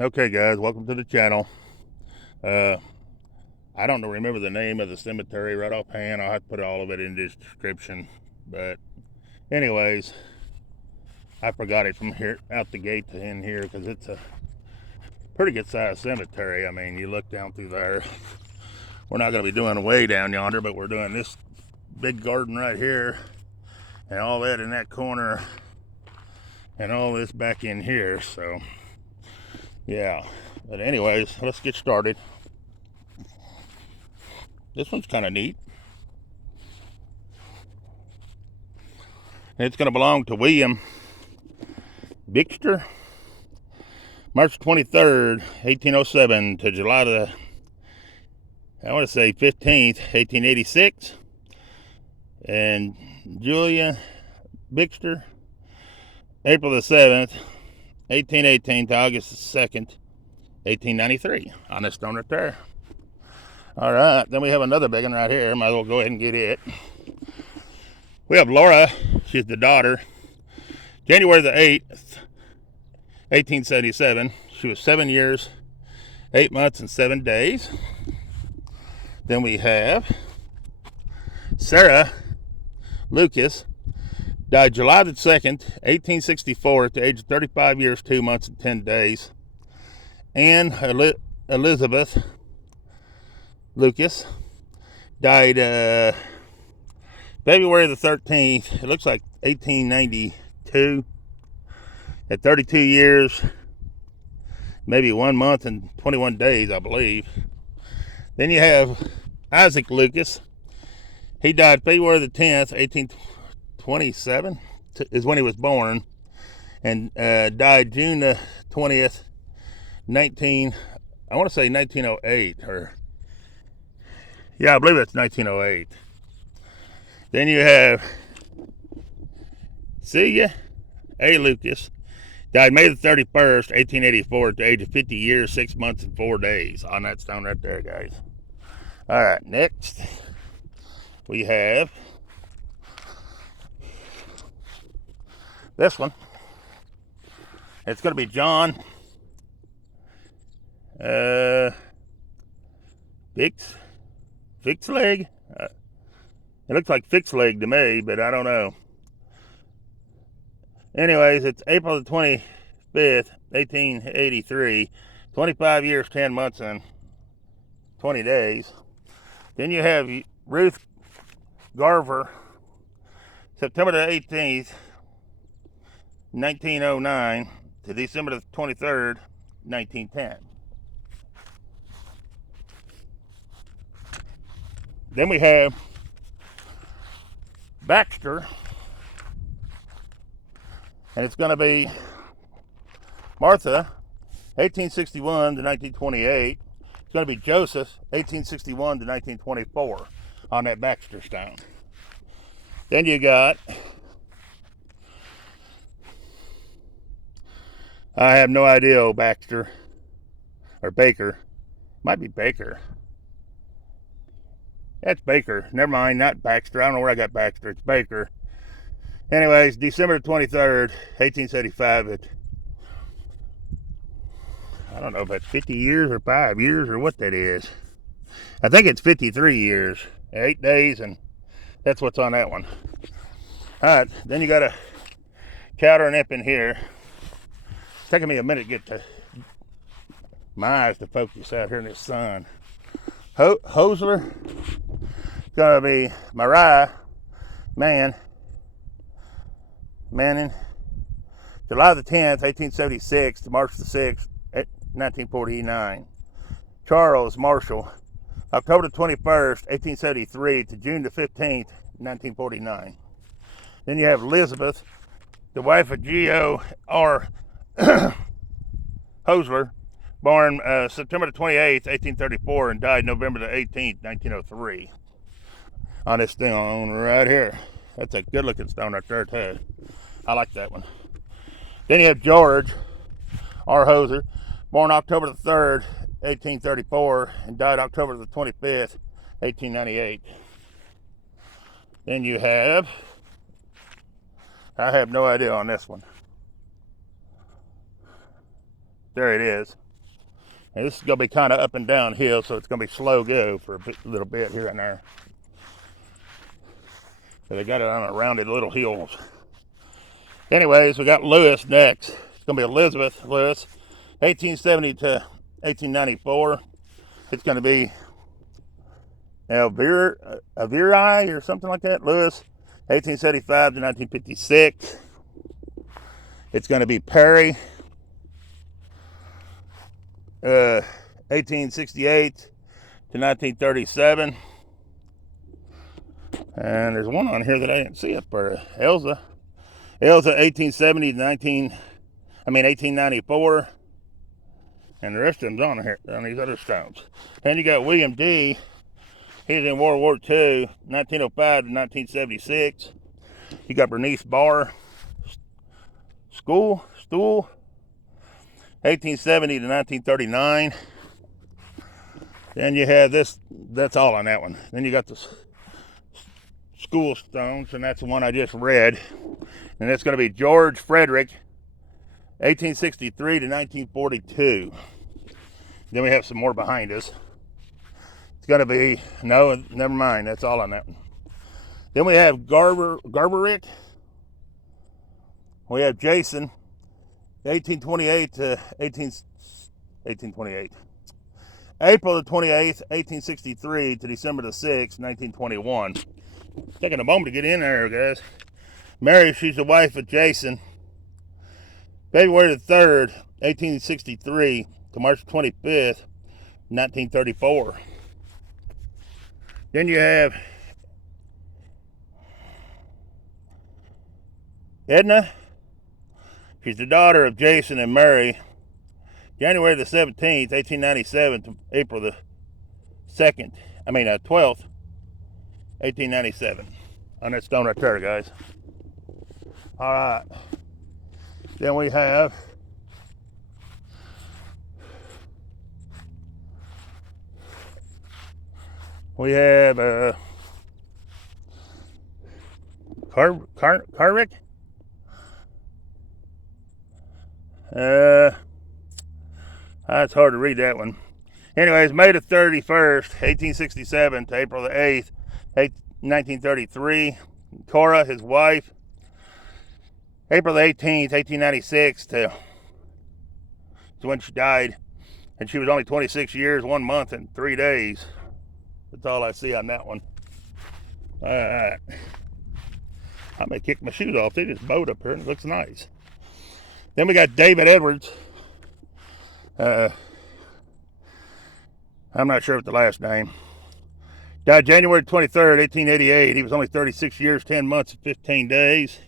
Okay, guys, welcome to the channel. I don't remember the name of the cemetery right offhand. I'll have to put all of it in this description. But anyways, I forgot it from here out the gate to in here because it's a pretty good sized cemetery. I mean, you look down through there. We're not going to be doing way down yonder, but we're doing this big garden right here and all that in that corner and all this back in here. So yeah, but anyways, let's get started. This one's kind of neat. It's going to belong to William Bixter, March 23rd, 1807 to July the, I want to say 15th, 1886. And Julia Bixter, April the 7th, 1818 to August the 2nd, 1893. On this stone right there. All right, then we have another big one right here. Might as well go ahead and get it. We have Laura. She's the daughter. January the 8th, 1877. She was 7 years, 8 months, and 7 days. Then we have Sarah Lucas. Died July the 2nd, 1864 at the age of 35 years, 2 months, and 10 days. Anne Elizabeth Lucas died February the 13th, it looks like 1892, at 32 years, maybe 1 month and 21 days, I believe. Then you have Isaac Lucas. He died February the 10th, 1827, is when he was born, and died June the 20th, I want to say 1908, or yeah, I believe it's 1908. Then you have Celia A. Lucas. Died May the 31st, 1884 at the age of 50 years, 6 months, and 4 days. On that stone right there, guys. All right, next we have this one. It's going to be John Fixed Leg. It looks like Fixed Leg to me, but I don't know. Anyways, it's April the 25th, 1883. 25 years, 10 months, and 20 days. Then you have Ruth Garver, September the 18th, 1909 to December the 23rd, 1910. Then we have Baxter, and it's going to be Martha, 1861 to 1928. It's going to be Joseph, 1861 to 1924 on that Baxter stone. Then you got, I have no idea, Baxter or Baker. Might be Baker. That's Baker. Never mind, not Baxter. I don't know where I got Baxter. It's Baker. Anyways, December 23rd, 1875. I don't know if it's 50 years or 5 years or what that is. I think it's 53 years, 8 days, and that's what's on that one. All right, then you got a counter and up in here. It's taking me a minute to get my eyes to focus out here in this sun. Hosler. It's going to be Mariah Manning, July the 10th, 1876 to March the 6th, 1949. Charles Marshall, October the 21st, 1873 to June the 15th, 1949. Then you have Elizabeth, the wife of G.O.R. Hosler, born September the 28th, 1834, and died November the 18th, 1903. On this stone right here. That's a good looking stone right there, too. I like that one. Then you have George R. Hoser, born October the 3rd, 1834, and died October the 25th, 1898. Then you have, I have no idea on this one. There it is. And this is going to be kind of up and down hill, so it's going to be slow go for a little bit here and there. So they got it on a rounded little hills. Anyways, we got Lewis next. It's going to be Elizabeth Lewis, 1870 to 1894. It's going to be Elviri or something like that. Lewis, 1875 to 1956. It's going to be Perry, 1868 to 1937. And there's one on here that I didn't see up there. Elsa, 1870 to 1894. And the rest of them's on here, on these other stones. And you got William D. He was in World War II, 1905 to 1976. You got Bernice Barr, Stool, 1870 to 1939. Then you have this, that's all on that one. Then you got the school stones, and that's the one I just read. And it's going to be George Frederick, 1863 to 1942. Then we have some more behind us. It's going to be, no, never mind, that's all on that one. Then we have Garberick. We have Jason, 1828 to 1828. April the 28th, 1863 to December the 6th, 1921. Taking a moment to get in there, guys. Mary, she's the wife of Jason. February the 3rd, 1863 to March 25th, 1934. Then you have Edna. She's the daughter of Jason and Mary. January the 17th, 1897 to April the 12th, 1897. On that stone right there, guys. All right. Then we have Carrick. It's hard to read that one. Anyways, May the 31st, 1867 to April the 8th, 1933. Cora, his wife. April the 18th, 1896 to when she died. And she was only 26 years, 1 month, and 3 days. That's all I see on that one. All right. I may kick my shoes off. They just bowed up here and it looks nice. Then we got David Edwards. I'm not sure of the last name. Died January 23rd, 1888. He was only 36 years, 10 months, and 15 days.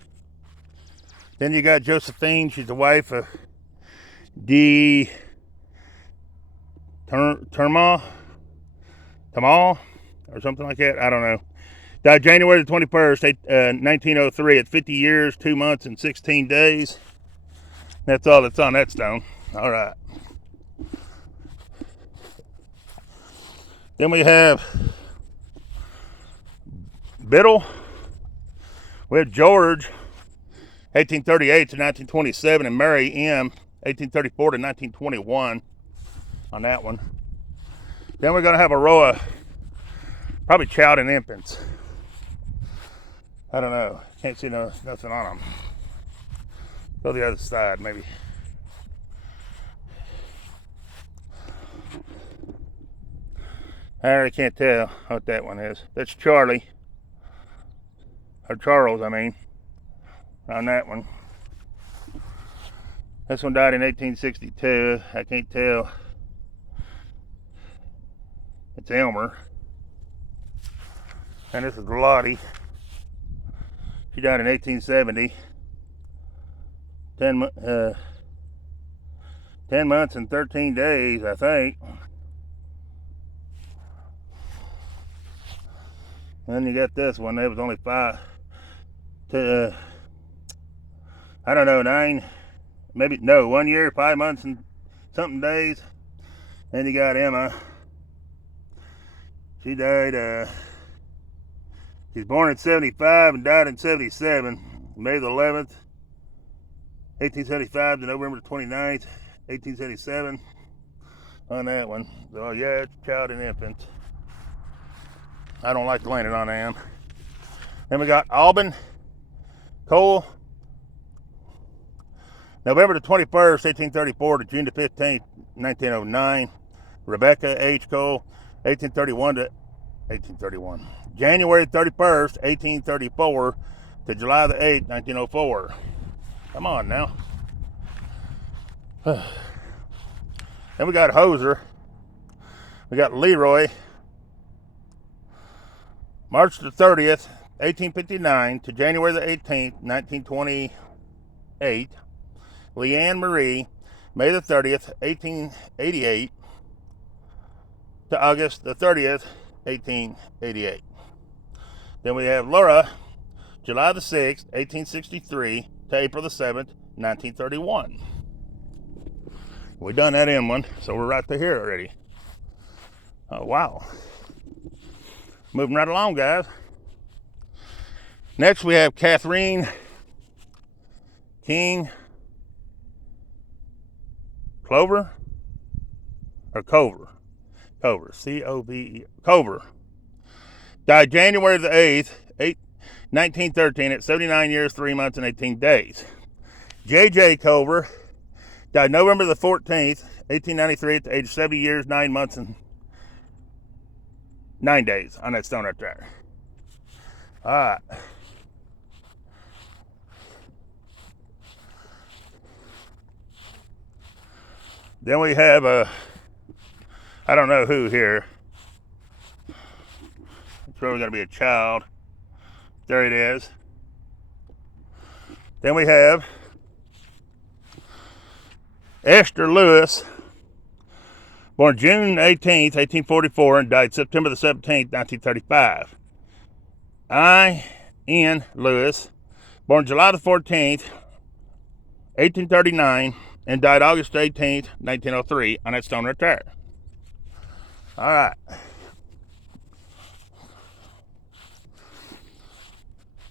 Then you got Josephine. She's the wife of D. Tamal, or something like that. I don't know. Died January the 21st, 1903 at 50 years, 2 months, and 16 days. That's all that's on that stone. All right. Then we have Biddle. We have George, 1838 to 1927, and Mary M, 1834 to 1921 on that one. Then we're going to have a row of probably child and infants. I don't know. Can't see nothing on them. Go the other side, maybe. I really can't tell what that one is. That's Charlie. Or Charles, I mean. On that one. This one died in 1862. I can't tell. It's Elmer. And this is Lottie. She died in 1870. 10 months and 13 days, I think. And you got this one. That was only 5 to, I don't know, 9, maybe, no, 1 year, 5 months and something days. Then you got Emma. She died, she's born in 75 and died in 77. May the 11th, 1875 to November the 29th, 1877. on that one. Oh yeah, it's child and infant. I don't like laying it on them. Then we got Auburn Cole, November the 21st, 1834 to June the 15th, 1909. Rebecca H. Cole, 1831 to 1831. January 31st, 1834 to July the 8th, 1904. Come on now. Then we got Hoser. We got Leroy, March the 30th, 1859 to January the 18th, 1928. Leanne Marie, May the 30th, 1888 to August the 30th, 1888. Then we have Laura, July the 6th, 1863 to April the 7th, 1931. We done that in one, so we're right to here already. Oh, wow. Moving right along, guys. Next, we have Catherine King Clover, or Cover, C-O-V-E, Cover. Died January the 8th, 1913 at 79 years, 3 months, and 18 days. J.J. Cover died November the 14th, 1893 at the age of 70 years, 9 months, and 9 days on that stone right there. All right. Then we have I don't know who here. It's probably going to be a child. There it is. Then we have Esther Lewis, born June 18th, 1844, and died September the 17th, 1935. I.N. Lewis, born July the 14th, 1839, and died August 18th, 1903, on that stone right there. All right.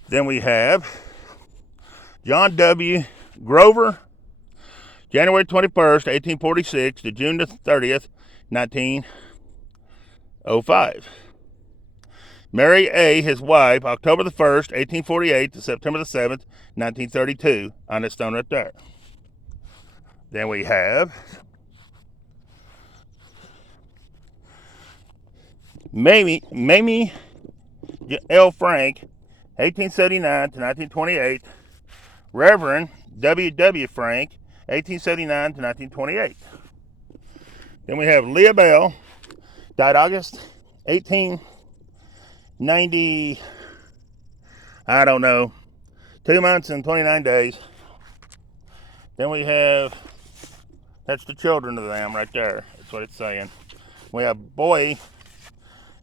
Then we have John W. Grover, January 21st, 1846 to June the 30th, 1905. Mary A., his wife, October the 1st, 1848 to September the 7th, 1932, on that stone right there. Then we have Mamie L. Frank, 1879 to 1928. Reverend W. W. Frank, 1879 to 1928. Then we have Leah Bell, died August 1890, I don't know, 2 months and 29 days. Then we have, that's the children of them right there. That's what it's saying. We have Boy,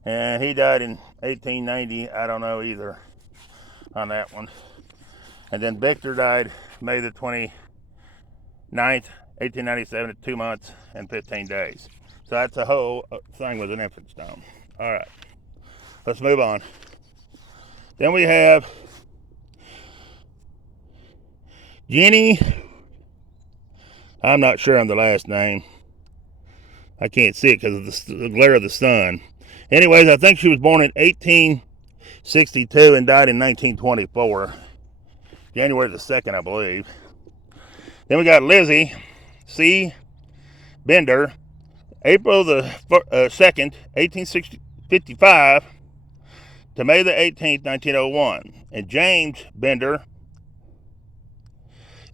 and he died in 1890. I don't know either on that one. And then Victor died May the 29th, 1897 at 2 months and 15 days. So that's the whole thing with an infant stone. All right, let's move on. Then we have Jenny, I'm not sure on the last name. I can't see it because of the glare of the sun. Anyways, I think she was born in 1862 and died in 1924. January the 2nd, I believe. Then we got Lizzie C. Bender, April the 2nd, 1855 to May the 18th, 1901. And James Bender,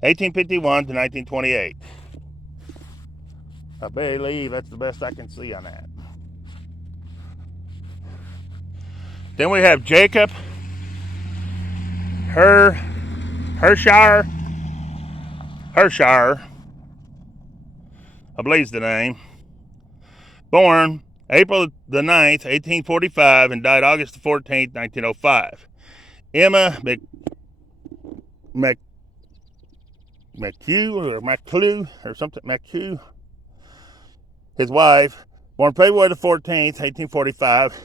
1851 to 1928. I believe that's the best I can see on that. Then we have Jacob Hershire, I believe is the name. Born April the 9th, 1845, and died August the 14th, 1905. Emma McHugh or something, McHugh, his wife, born February the 14th, 1845,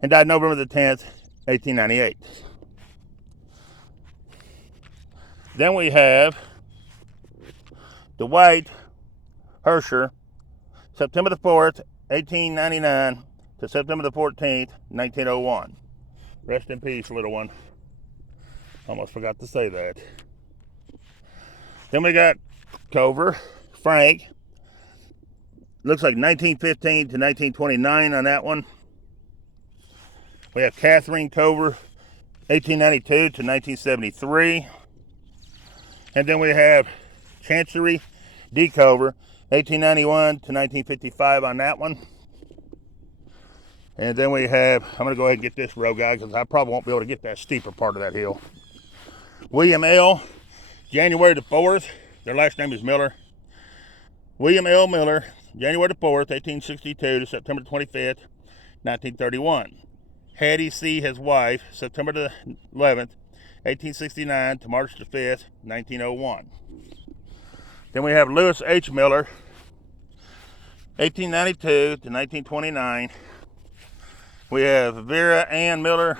and died November the 10th, 1898. Then we have Dwight Hersher, September the 4th, 1899 to September the 14th, 1901. Rest in peace, little one. Almost forgot to say that. Then we got Cover, Frank. Looks like 1915 to 1929 on that one. We have Catherine Cover, 1892 to 1973. And then we have Chancery D. Cover, 1891 to 1955 on that one. And then we have, I'm going to go ahead and get this row, guys, because I probably won't be able to get that steeper part of that hill. William L., January the 4th. Their last name is Miller. William L. Miller, January the 4th, 1862 to September 25th, 1931. Hattie C., his wife, September the 11th, 1869 to March the 5th, 1901. Then we have Lewis H. Miller, 1892 to 1929. We have Vera Ann Miller,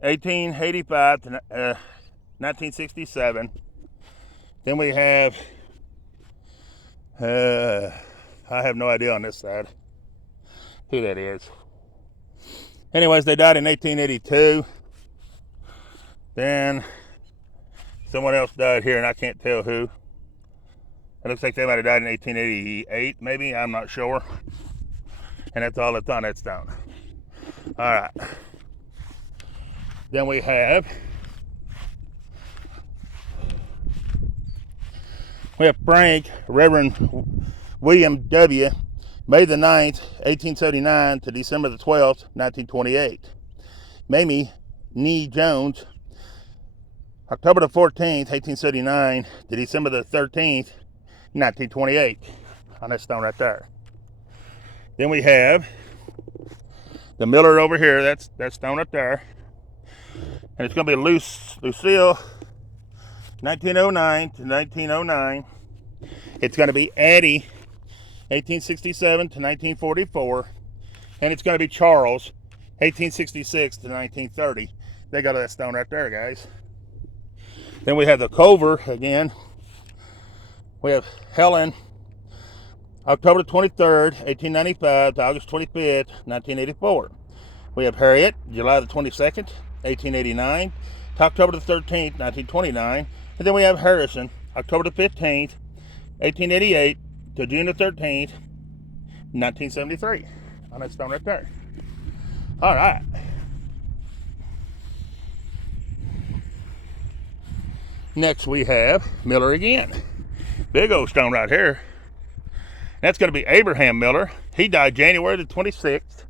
1885 to 1967. Then we have, I have no idea on this side who that is. Anyways, they died in 1882. Then someone else died here, and I can't tell who. It looks like they might have died in 1888, maybe. I'm not sure. And that's all that's on that stone. All right. Then we have Frank, Reverend William W., May the 9th, 1879 to December the 12th, 1928. Mamie Nee Jones, October the 14th, 1879 to December the 13th, 1928. On that stone right there. Then we have the Miller over here. That's that stone up there. And it's going to be Lucille, 1909 to 1909. It's going to be Addie, 1867 to 1944. And it's going to be Charles, 1866 to 1930. They got that stone right there, guys. Then we have the Cover again. We have Helen, October 23rd, 1895 to August 25th, 1984. We have Harriet, July the 22nd, 1889 to October the 13th, 1929. And then we have Harrison, October the 15th, 1888 to June the 13th, 1973. On that stone right there. All right. Next we have Miller again. Big old stone right here. That's going to be Abraham Miller. He died January the 26th,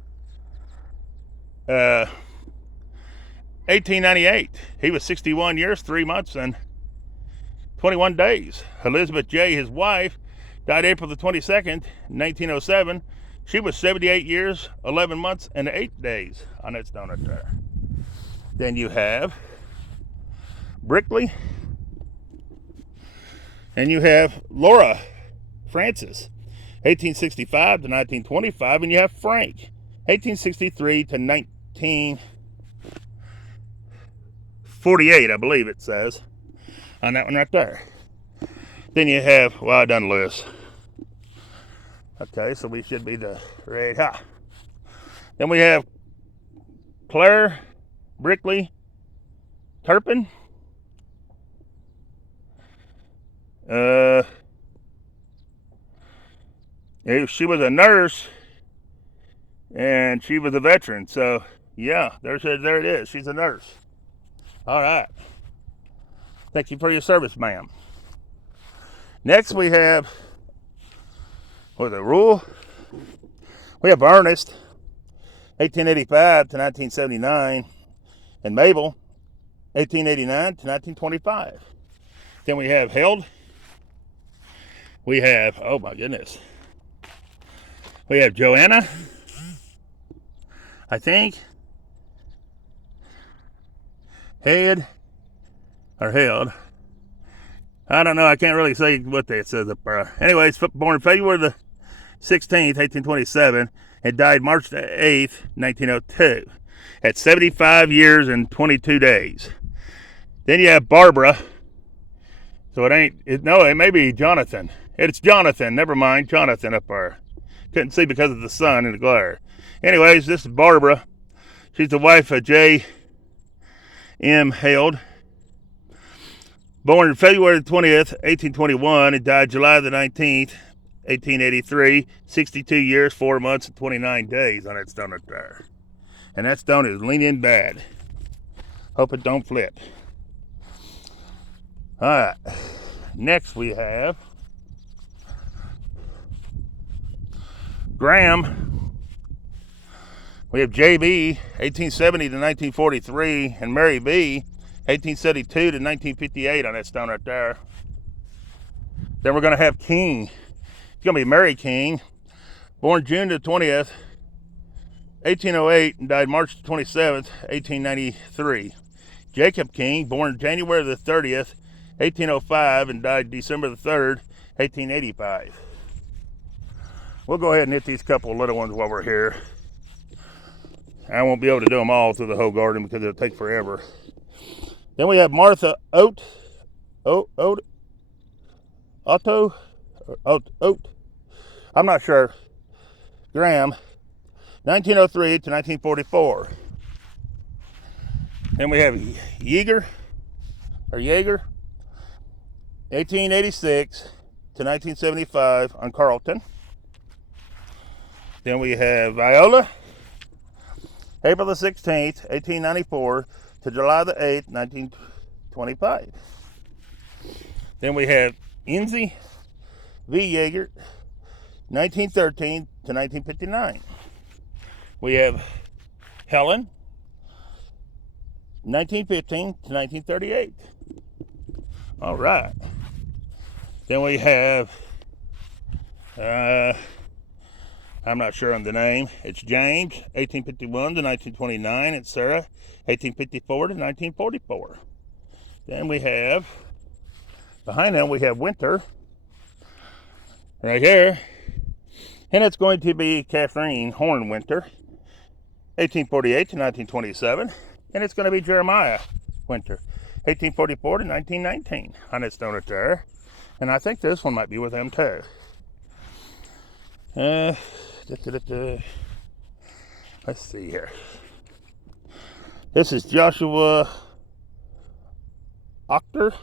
1898. He was 61 years, 3 months, and 21 days. Elizabeth J., his wife, died April the 22nd, 1907. She was 78 years, 11 months, and 8 days on that stone right there. Then you have Brickley. And you have Laura Francis, 1865 to 1925. And you have Frank, 1863 to 1948, I believe it says, on that one right there. Then you have, well, I done Lewis. Okay, so we should be the right high. Then we have Claire Brickley Turpin. She was a nurse and she was a veteran. So yeah, there it is. She's a nurse. All right. Thank you for your service, ma'am. Next we have, what is it, Rule? We have Ernest, 1885 to 1979, and Mabel, 1889 to 1925. Then we have Held. We have, oh my goodness. We have Joanna, I think. Held. I don't know. I can't really say what that says up there. Anyways, born February the 16th, 1827, and died March the 8th, 1902, at 75 years and 22 days. Then you have Barbara. So it may be Jonathan. It's Jonathan. Never mind, Jonathan up there. Couldn't see because of the sun and the glare. Anyways, this is Barbara. She's the wife of J. M. Held. Born February 20th, 1821, and died July the 19th, 1883. 62 years, 4 months, and 29 days on that stone up there. And that stone is leaning bad. Hope it don't flip. Alright. Next we have Graham. We have JB, 1870 to 1943, and Mary B, 1872 to 1958 on that stone right there. Then we're going to have King. It's going to be Mary King, born June the 20th, 1808, and died March 27th, 1893. Jacob King, born January the 30th, 1805, and died December the 3rd, 1885. We'll go ahead and hit these couple of little ones while we're here. I won't be able to do them all through the whole garden because it'll take forever. Then we have Martha Oat. I'm not sure. Graham, 1903 to 1944. Then we have Yeager, 1886 to 1975 on Carlton. Then we have Viola, April the 16th, 1894 to July the 8th, 1925. Then we have Inzi V. Yeager, 1913 to 1959. We have Helen, 1915 to 1938. All right. Then we have, I'm not sure on the name. It's James, 1851 to 1929, and Sarah, 1854 to 1944. Then we have, behind them we have Winter, right here, and it's going to be Kathleen Horn Winter, 1848 to 1927, and it's going to be Jeremiah Winter, 1844 to 1919 on its stone right there, and I think this one might be with them too. Let's see here. This is Joshua Octor,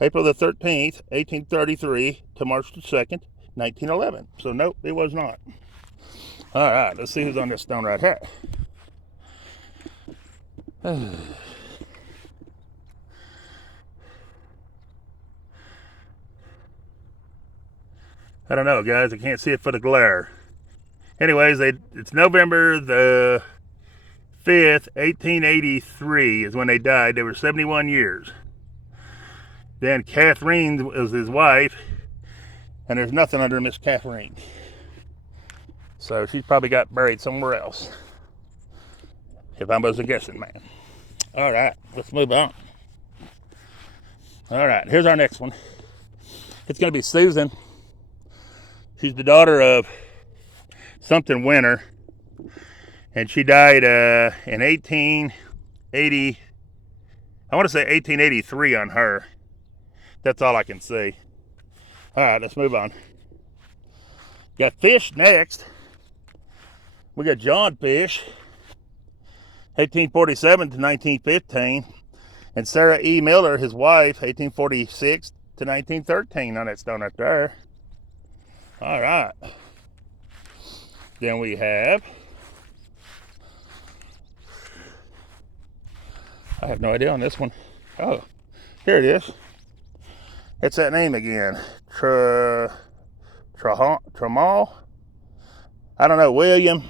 April the 13th, 1833 to March the 2nd, 1911. So nope, it was not. All right, let's see who's on this stone right here. I don't know, guys. I can't see it for the glare. Anyways, it's November the 5th, 1883 is when they died. They were 71 years. Then Catherine was his wife, and there's nothing under Miss Catherine. So she's probably got buried somewhere else, if I was a guessing man. All right, let's move on. All right, here's our next one. It's going to be Susan. She's the daughter of something Winter, and she died in 1880. I want to say 1883 on her. That's all I can see. All right, let's move on. Got Fish next. We got John Fish, 1847 to 1915, and Sarah E. Miller, his wife, 1846 to 1913 on that stone right there. All right. Then we have, I have no idea on this one. Oh, here it is. It's that name again. Tramal. I don't know. William.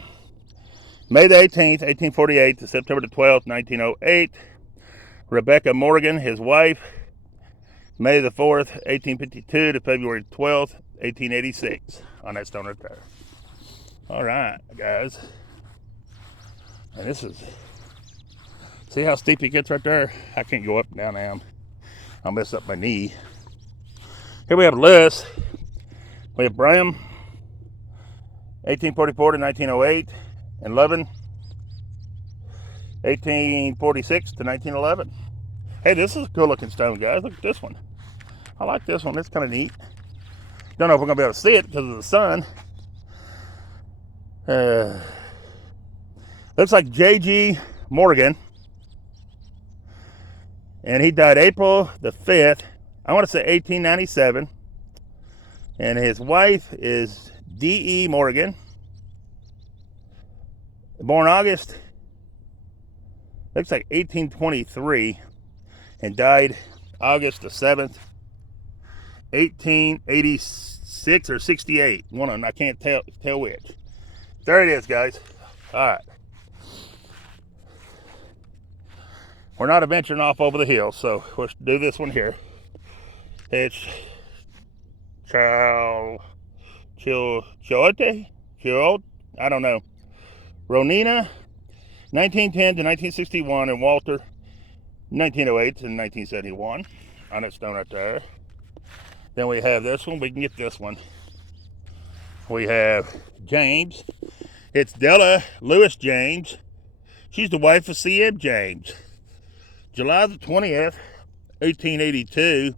May the 18th, 1848 to September the 12th, 1908. Rebecca Morgan, his wife. May the 4th, 1852 to February 12th, 1886 on that stone right there. All right, guys. And this is, see how steep it gets right there? I can't go up and down now. I'll mess up my knee. Here we have a list. We have Bram, 1844 to 1908, and Levin, 1846 to 1911. Hey, this is a cool looking stone, guys. Look at this one. I like this one. It's kind of neat. Don't know if we're going to be able to see it because of the sun. Looks like J.G. Morgan. And he died April the 5th, I want to say 1897. And his wife is D.E. Morgan. Born August, looks like 1823. And died August the 7th, 1886 or 68. One of them, I can't tell which. There it is, guys. All right. We're not venturing off over the hill, so let's do this one here. It's Childe, I don't know. Ronina, 1910 to 1961, and Walter, 1908 to 1971. On that stone right there. Then we have this one. We can get this one. We have James. It's Della Lewis James. She's the wife of C.M. James. July the 20th, 1882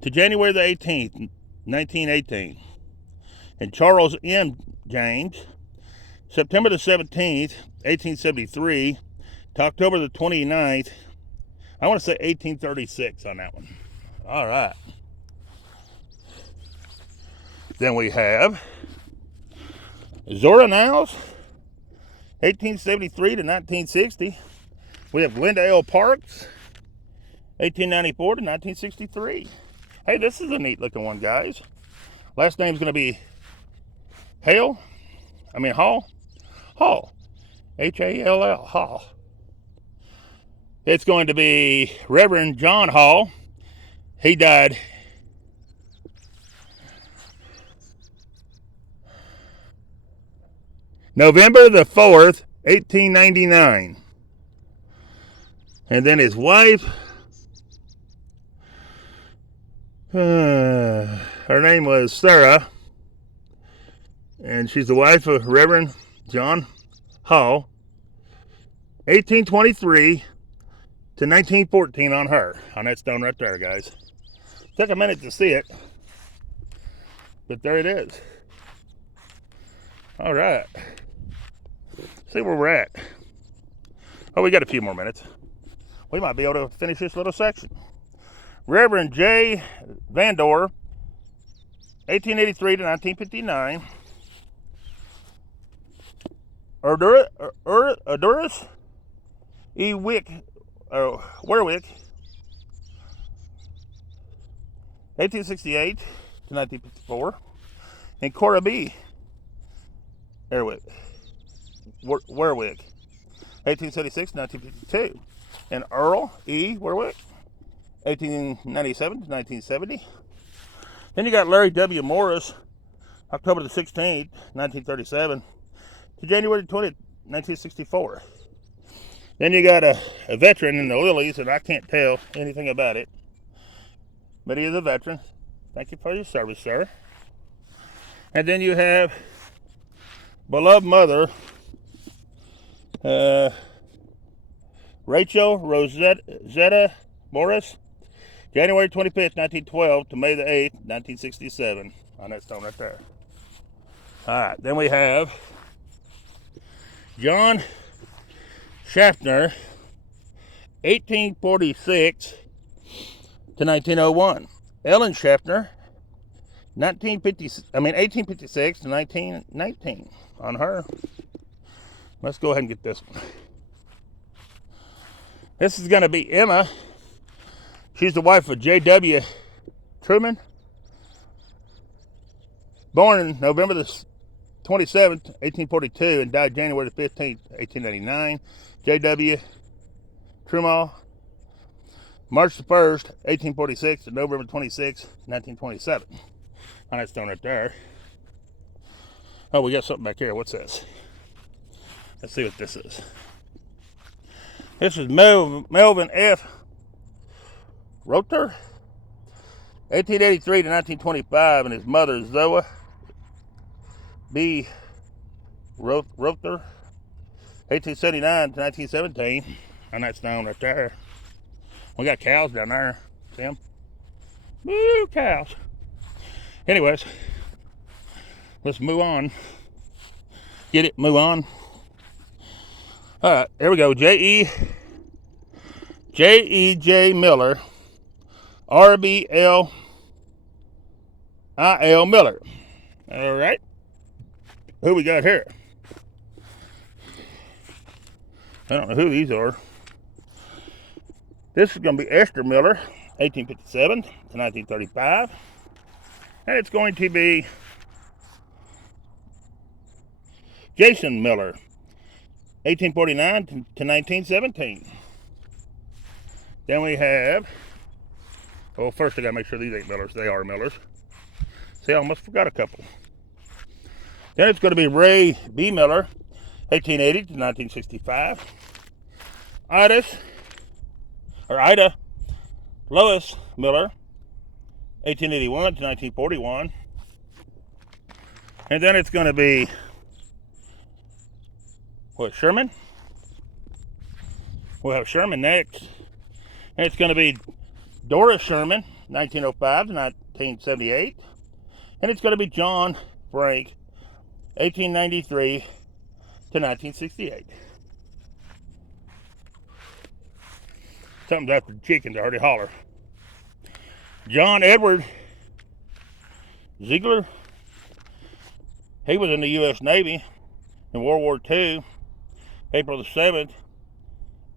to January the 18th, 1918. And Charles M. James, September the 17th, 1873 to October the 29th, I want to say 1836 on that one. All right. Then we have Zora Niles, 1873 to 1960. We have Glenda L. Parks, 1894 to 1963. Hey, this is a neat looking one, guys. Last name's going to be Hall. Hall. H-A-L-L. Hall. It's going to be Reverend John Hall. He died November the 4th, 1899. And then his wife, her name was Sarah, and she's the wife of Reverend John Hall, 1823 to 1914 on her, on that stone right there, guys. Took a minute to see it, but there it is. All right. See where we're at. Oh, we got a few more minutes. We might be able to finish this little section. Reverend J. Vandor, 1883 to 1959. Erduris E. Werwick, 1868 to 1954. And Cora B. Werwick, 1876 to 1952. And Earl E. Werwick, 1897 to 1970. Then you got Larry W. Morris, October the 16th, 1937 to January 20th, 1964. Then you got a veteran in the Lilies, and I can't tell anything about it, but he is a veteran. Thank you for your service, sir. And then you have beloved mother, Rachel Rosetta Morris, January 25th, 1912 to May the 8th, 1967, on that stone right there. All right, then we have John Schaffner, 1846 to 1901. Ellen Schaffner, 1856 to 1919 on her. Let's go ahead and get this one. This is going to be Emma. She's the wife of J.W. Truman. Born November the 27th, 1842, and died January the 15th, 1889. J.W. Truman. March the 1st, 1846 to November 26th, 1927. On that stone right there. Oh, we got something back here. What's this? Let's see what this is. This is Melvin F. Rother, 1883 to 1925, and his mother Zoa B. Rother, 1879 to 1917. On that stone right there. We got cows down there. See them? Woo, cows. Anyways, let's move on. Get it? Move on. All right, here we go. J.E.J. Miller, R.B.L.I.L. Miller. All right. Who we got here? I don't know who these are. This is going to be Esther Miller, 1857 to 1935. And it's going to be Jason Miller, 1849 to 1917. Then we have, well, first I got to make sure these ain't Millers. They are Millers. See, I almost forgot a couple. Then it's going to be Ray B. Miller, 1880 to 1965. Ida Lois Miller, 1881 to 1941. And then it's going to be, Sherman? We'll have Sherman next. And it's going to be Doris Sherman, 1905 to 1978. And it's going to be John Frank, 1893 to 1968. Something's after the chickens, I heard it holler. John Edward Ziegler. He was in the U.S. Navy in World War II, April the 7th,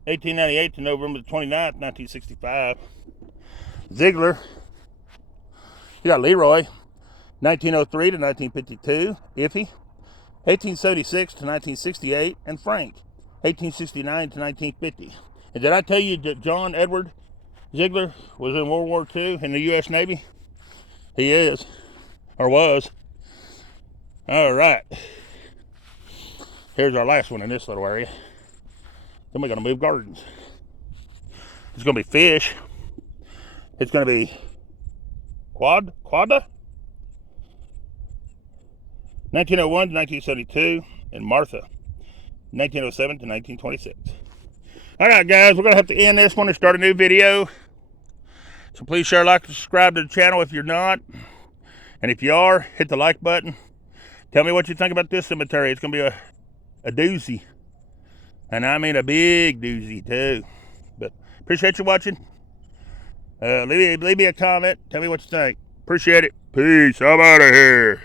1898 to November the 29th, 1965. Ziegler. You got Leroy, 1903 to 1952. Iffy, 1876 to 1968. And Frank, 1869 to 1950. And did I tell you that John Edward Ziegler was in World War II in the U.S. Navy? He is, or was. All right. Here's our last one in this little area. Then we're going to move gardens. It's going to be fish. It's going to be Quada, 1901 to 1972, and Martha, 1907 to 1926. All right, guys, we're going to have to end this one and start a new video. So please share, like, and subscribe to the channel if you're not. And if you are, hit the like button. Tell me what you think about this cemetery. It's going to be a doozy. And I mean a big doozy, too. But appreciate you watching. Leave me a comment. Tell me what you think. Appreciate it. Peace. I'm out of here.